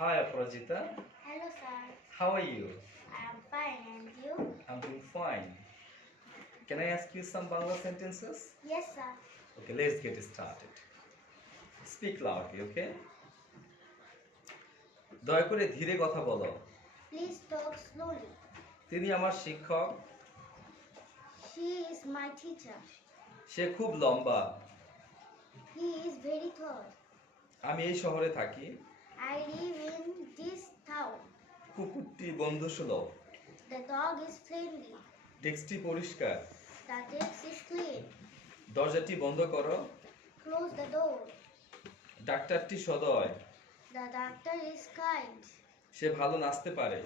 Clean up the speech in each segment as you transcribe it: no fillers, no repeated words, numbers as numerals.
Hi, Aparajita. Hello, sir. How are you? I am fine, and you? I'm doing fine. Can I ask you some Bangla sentences? Yes, sir. Okay, let's get started. Speak loudly, okay? দয়া করে ধীরে কথা বলো। Please talk slowly. তিনি আমার শিক্ষক। She is my teacher. সে খুব লম্বা। He is very tall. আমি এই শহরে থাকি। I live in this town. কুকুরটি বন্ধুসুলভ। The dog is friendly. ডেস্কটি পরিষ্কার। The desk is clean. দরজাটি বন্ধ করো। Close the door. ডাক্তারটি সদয়। The doctor is kind. সে ভালো নাচতে পারে।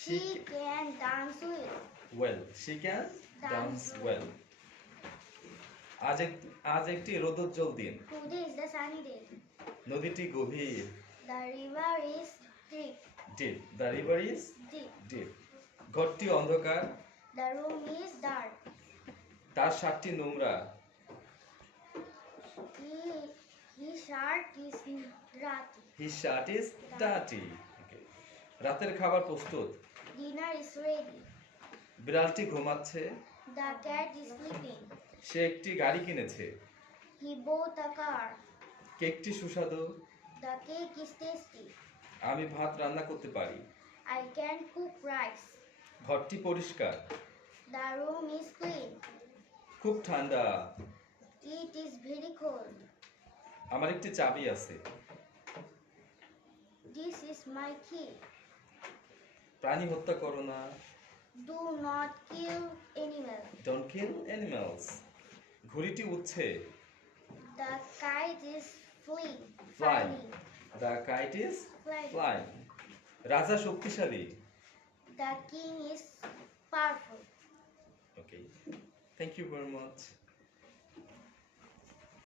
She can dance well. She can dance well. আজ একটি রোদোজ্জ্বল দিন। Today is the sunny day. নদীটি গভীর। The river is deep. Deep. The river is Deep. deep. ঘরটি অন্ধকার। The room is dark. তার শার্টটি নোংরা। His shirt is dirty. His shirt is dirty. Okay. রাতের খাবার প্রস্তুত। Dinner is ready. বিড়ালটি ঘুমাচ্ছে। The cat is sleeping. সে একটি গাড়ি কিনেছে। He bought a car. কেকটি সুস্বাদু। The cake is tasty. আমি ভাত রান্না করতে পারি। I can cook rice. ঘরটি পরিষ্কার। The room is clean. খুব ঠান্ডা। It is very cold. আমার একটি চাবি আছে। This is my key. প্রাণী হত্যা করো না। Do not kill animal. Don't kill animals. ঘুড়িটি উড়ছে। The kite is flying. Flying. The kite is flying. রাজা শক্তিশালী। The king is powerful. Okay. Thank you very much.